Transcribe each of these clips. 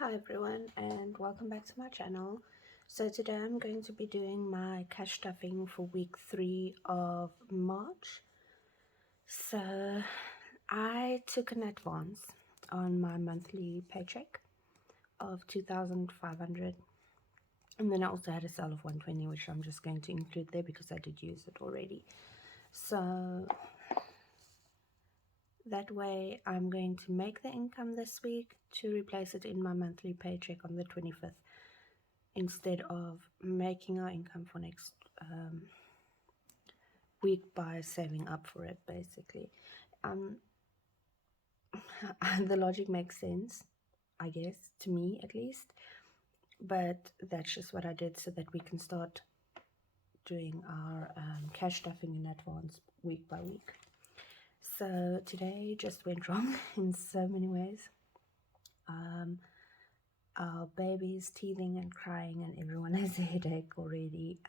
Hi everyone and welcome back to my channel. So today I'm going to be doing my cash stuffing for week 3 of March. So I took an advance on my monthly paycheck of 2,500, and then I also had a sale of 120, which I'm just going to include there because I did use it already. So that way I'm going to make the income this week to replace it in my monthly paycheck on the 25th, instead of making our income for next week by saving up for it, basically. Um, the logic makes sense, I guess, to me at least, but that's just what I did so that we can start doing our cash stuffing in advance week by week. So today just went wrong in so many ways. Our baby's teething and crying, and everyone has a headache already.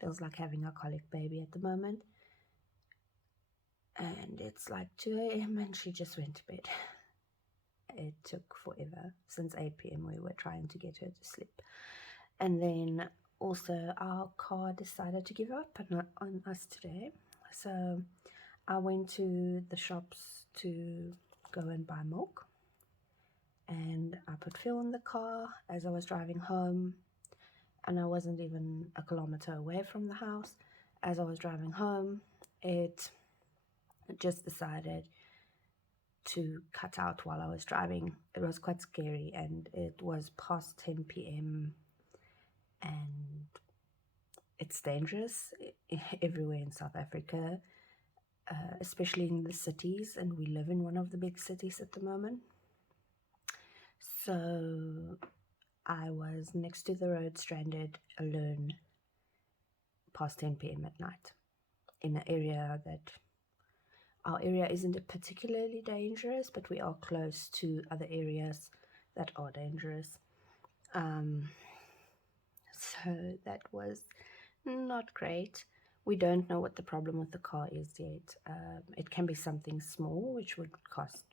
Feels like having a colic baby at the moment. And it's like 2 a.m. and she just went to bed. It took forever. Since 8 p.m. we were trying to get her to sleep. And then also our car decided to give up on us today. So I went to the shops to go and buy milk. And I put fuel in the car as I was driving home. And I wasn't even a kilometer away from the house. As I was driving home, it just decided to cut out while I was driving. It was quite scary, and it was past 10 p.m. and it's dangerous everywhere in South Africa, especially in the cities, and we live in one of the big cities at the moment. So I was next to the road, stranded, alone, past 10 p.m. at night, in an area that our area isn't particularly dangerous, but we are close to other areas that are dangerous. So that was not great. We don't know what the problem with the car is yet. It can be something small, which would cost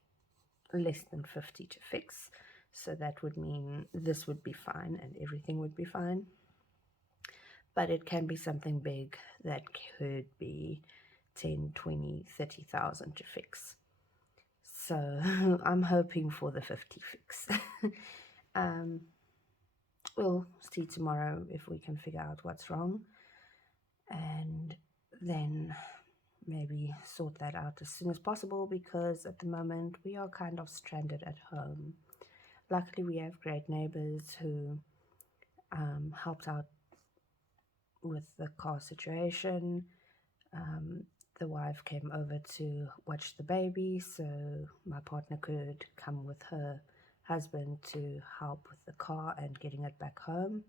less than 50 to fix. So that would mean this would be fine and everything would be fine. But it can be something big that could be 10, 20, 30,000 to fix. So I'm hoping for the 50 fix. We'll see tomorrow if we can figure out what's wrong, and then maybe sort that out as soon as possible, because at the moment we are kind of stranded at home. Luckily, we have great neighbors who helped out with the car situation. The wife came over to watch the baby, so my partner could come with her husband to help with the car and getting it back home.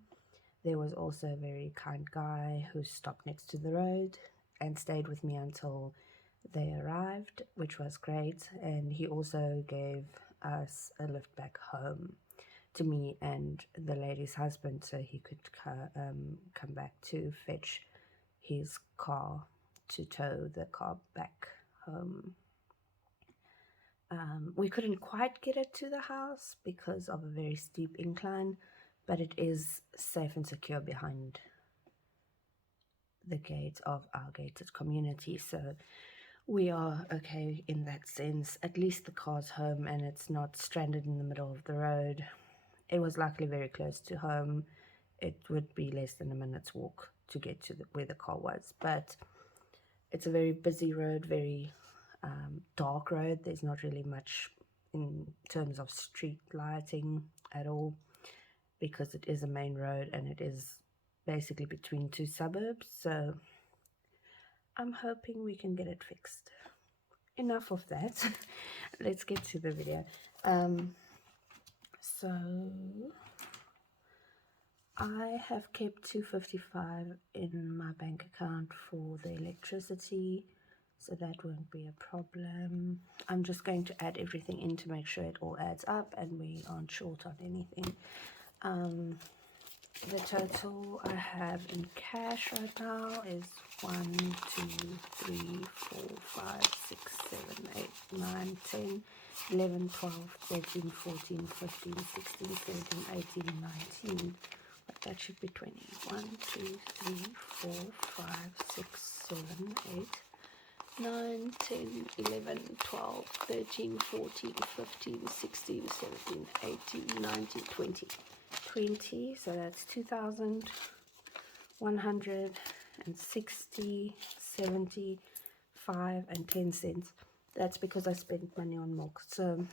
There was also a very kind guy who stopped next to the road and stayed with me until they arrived, which was great. And he also gave us a lift back home to me and the lady's husband, so he could come back to fetch his car, to tow the car back home. We couldn't quite get it to the house because of a very steep incline, but it is safe and secure behind the gate of our gated community. So we are okay in that sense. At least the car's home and it's not stranded in the middle of the road. It was luckily very close to home. It would be less than a minute's walk to get to where the car was, but it's a very busy road, very dark road. There's not really much in terms of street lighting at all, because it is a main road and it is basically between two suburbs. So I'm hoping we can get it fixed. Enough of that. Let's get to the video. So I have kept 255 in my bank account for the electricity, so that won't be a problem. I'm just going to add everything in to make sure it all adds up and we aren't short on anything. the total I have in cash right now is 1, 2, 3, 4, 5, 6, 7, 8, 9, 10, 11, 12, 13, 14, 15, 16, 17, 18, 19. But that should be 20. 1, 2, 3, 4, 5, 6, 7, 8, 9, 10, 11, 12, 13, 14, 15, 16, 17, 18, 19, 20. 20, so that's 2,160, 75 and 10 cents. That's because I spent money on milk, so,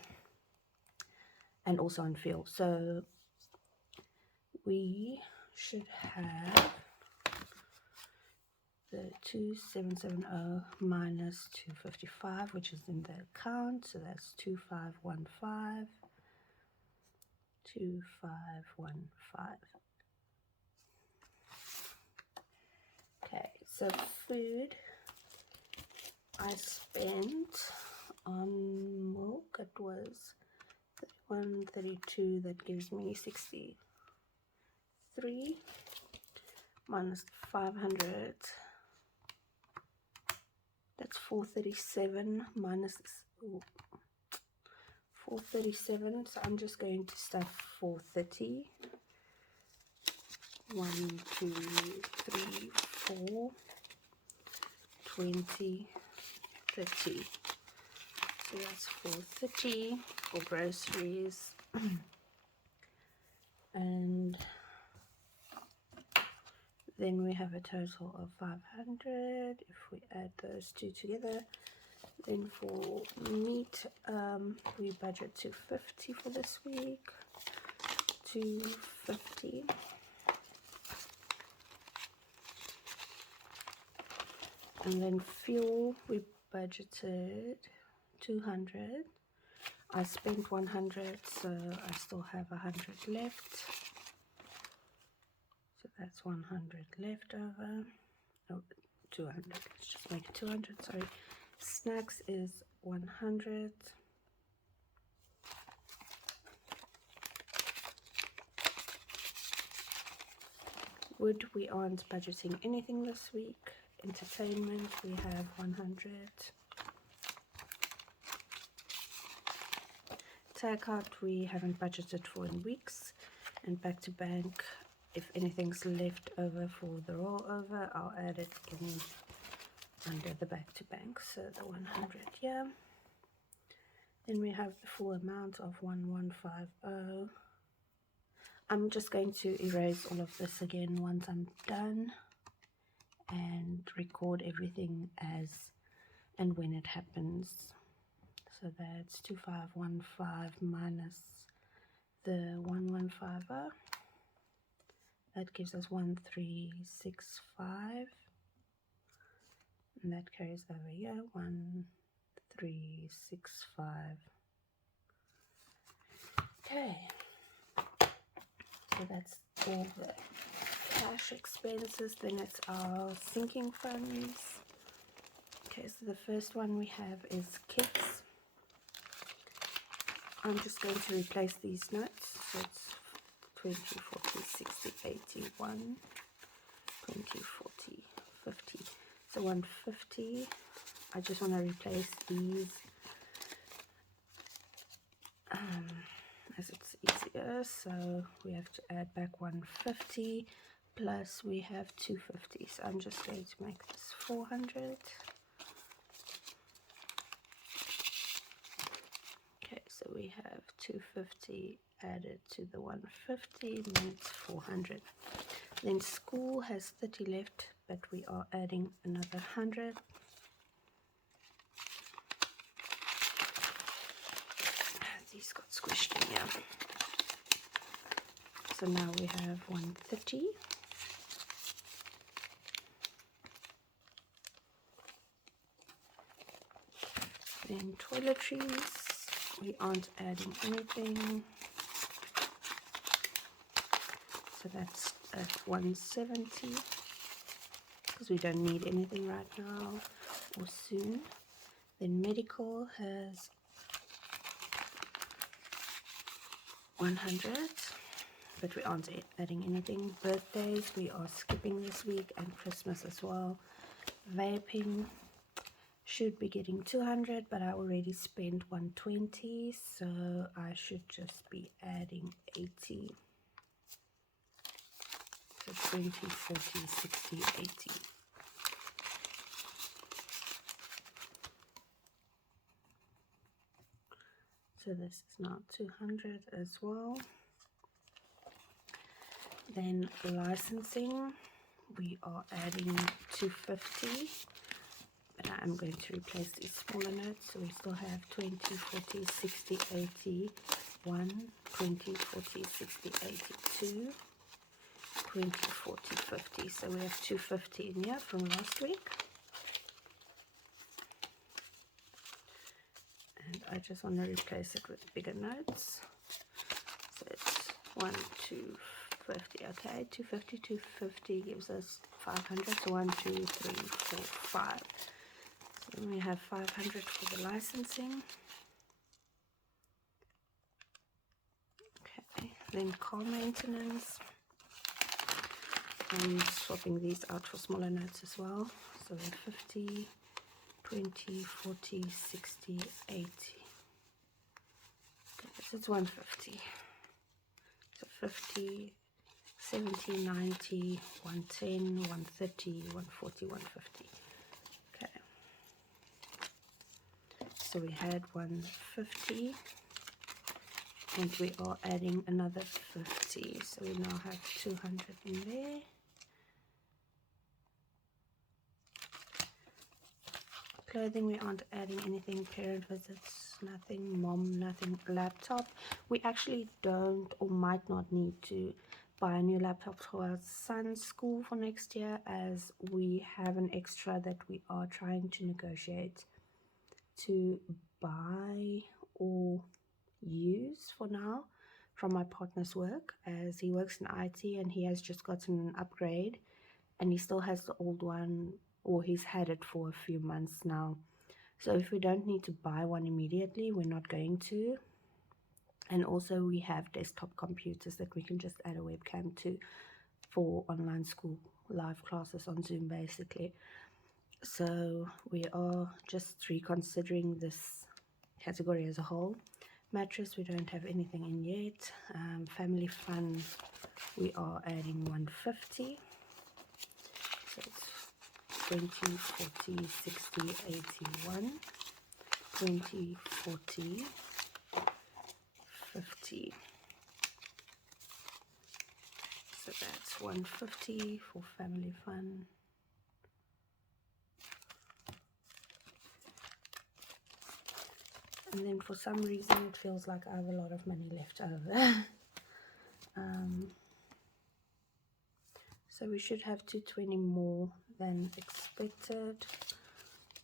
and also on fuel. So we should have the 2770 minus 255, which is in the account, so that's 2515. 2515. Okay, so food I spent on milk, it was 31.32. That gives me 63 minus 500. That's 437 minus 437. So I'm just going to stuff 430. 1, 2, 3, 4, 20, 30. So that's 430 for groceries. And then we have a total of 500 if we add those two together. Then for meat, we budget 250 for this week. 250. And then fuel, we budgeted 200. I spent 100, so I still have 100 left. So that's 100 left over. Oh, 200. Let's just make it 200. Sorry. Snacks is 100. Wood, we aren't budgeting anything this week. Entertainment, we have 100. Takeout, we haven't budgeted for in weeks. And back to bank, if anything's left over for the rollover, I'll add it in under the back to bank. So the 100 here. Then we have the full amount of 1150. I'm just going to erase all of this again once I'm done and record everything as and when it happens. So that's 2515 minus the 1150. That gives us 1365. And that carries over here 1365. Okay. So that's all the cash expenses. Then it's our sinking funds. Okay, so the first one we have is kits. I'm just going to replace these notes. So it's 20, 40, 60, 81, 20, 40, 50. So 150. I just want to replace these as it's easier. So we have to add back 150 plus we have 250. So I'm just going to make this 400. Okay, so we have 250 added to the 150 means 400. Then school has 30 left, but we are adding another 100. These got squished in here. So now we have 130. Then toiletries, we aren't adding anything. So that's at 170 because we don't need anything right now or soon. Then medical has 100. but we aren't adding anything. Birthdays, we are skipping this week, and Christmas as well. Vaping should be getting 200, but I already spent 120, so I should just be adding 80. So 20, 40, 60, 80. So this is now 200 as well. Then licensing, we are adding 250, but I am going to replace these smaller notes. So we still have 20, 40, 60, 80, 1, 20, 40, 60, 82, 20, 40, 50. So we have 250 in here from last week. And I just want to replace it with bigger notes. So it's 1, 2, 50. Okay, 250, 250 gives us 500. So 1, 2, 3, 4, 5. So then we have 500 for the licensing. Okay, then car maintenance. I'm swapping these out for smaller notes as well. So we have 50, 20, 40, 60, 80. Okay, so it's 150. So 50, 70, 90, 110, 130, 140, 150. Okay. So we had 150, and we are adding another 50. So we now have 200 in there. Clothing, we aren't adding anything. Parent visits, nothing. Mom, nothing. Laptop, we actually don't or might not need to buy a new laptop for our son's school for next year, as we have an extra that we are trying to negotiate to buy or use for now from my partner's work, as he works in IT and he has just gotten an upgrade and he still has the old one, or he's had it for a few months now. So if we don't need to buy one immediately, we're not going to. And also we have desktop computers that we can just add a webcam to for online school live classes on Zoom basically. So we are just reconsidering this category as a whole. Mattress, we don't have anything in yet. Family fun, we are adding 150. So it's 20, 40, 60, 81, 20, 40, 50. So that's 150 for family fun. And then for some reason it feels like I have a lot of money left over. So we should have 220 more than expected.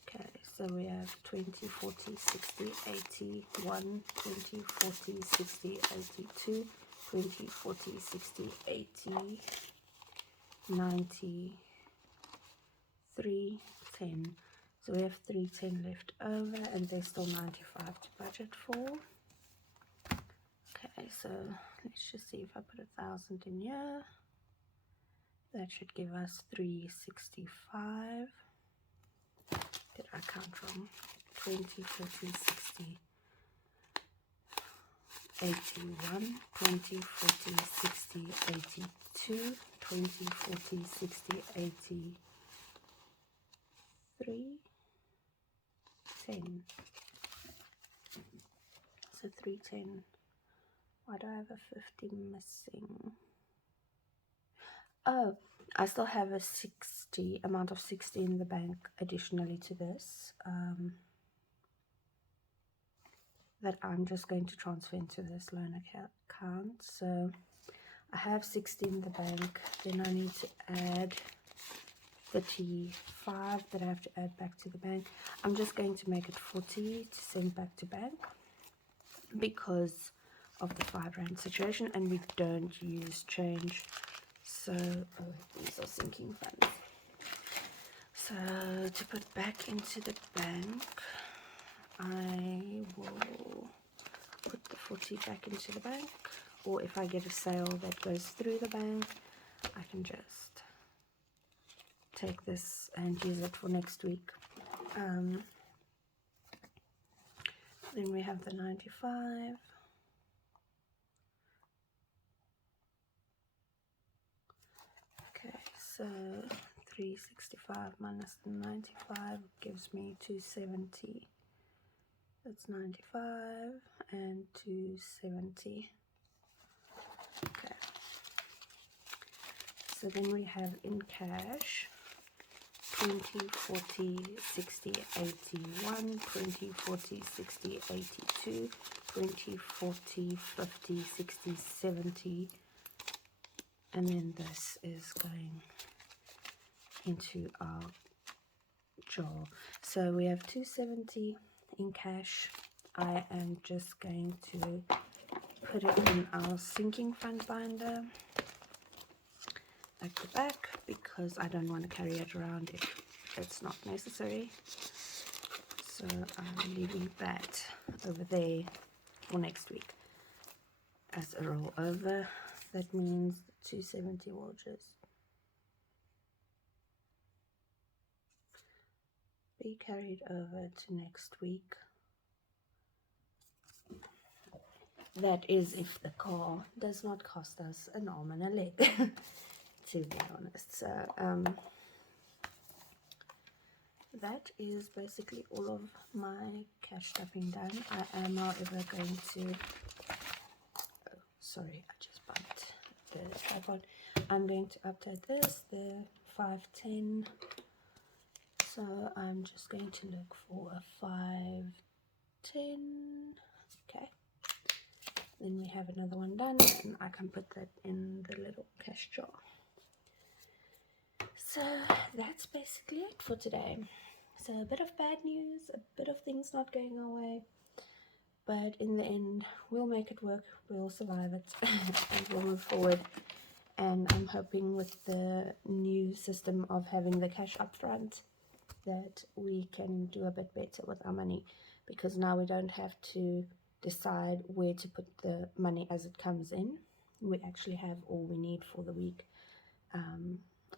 Okay, so we have 20, 40, 60, 80, 1, 20, 40, 60, 82, 20, 40, 60, 80, 90, 310. So we have 310 left over, and there's still 95 to budget for. Okay, so let's just see if I put 1,000 in here. That should give us 365. Did I count wrong? 20, 40, 60, 81, 20, 40, 60, 82, 20, 40, 60, 83, 10. So 310. Why do I have a 50 missing? Oh, I still have a 60 amount of 60 in the bank additionally to this, that I'm just going to transfer into this loan account. So I have 60 in the bank, then I need to add 35 that I have to add back to the bank. I'm just going to make it 40 to send back to bank because of the ~R situation, and we don't use change. So, oh, these are sinking funds. So to put back into the bank, I will put the 40 back into the bank. or if I get a sale that goes through the bank, I can just take this and use it for next week. Then we have the 95. Okay, so 365 minus the 95 gives me 270. That's 95 and 270. Okay. So then we have in cash 20, 40, 60, 81, 20, 40, 60, 82, 20, 40, 50, 60, 70. And then this is going into our jar. So we have 270 in cash. I am just going to put it in our sinking fund binder at the back because I don't want to carry it around if it's not necessary. So I'm leaving that over there for next week as a rollover. That means 270 will just be carried over to next week. That is if the car does not cost us an arm and a leg, to be honest. So that is basically all of my cash stuffing done. I am, however, going to... Oh, sorry, I just bumped the tripod. I'm going to update this, the 510. So I'm just going to look for a 510. Okay. Then we have another one done, and I can put that in the little cash jar. So that's basically it for today. So a bit of bad news, a bit of things not going our way, but in the end, we'll make it work, we'll survive it, and we'll move forward. And I'm hoping with the new system of having the cash up front that we can do a bit better with our money, because now we don't have to decide where to put the money as it comes in. We actually have all we need for the week.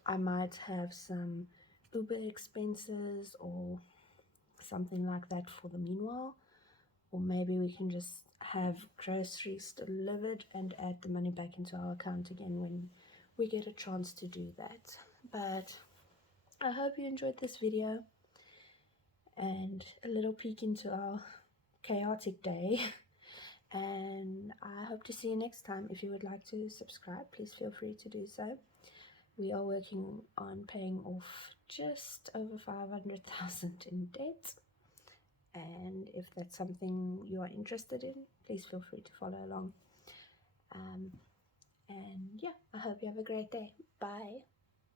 I might have some Uber expenses or something like that for the meanwhile, or maybe we can just have groceries delivered and add the money back into our account again when we get a chance to do that. But I hope you enjoyed this video and a little peek into our chaotic day. And I hope to see you next time. If you would like to subscribe, please feel free to do so. We are working on paying off just over 500,000 in debt. And if that's something you are interested in, please feel free to follow along. And yeah, I hope you have a great day. Bye.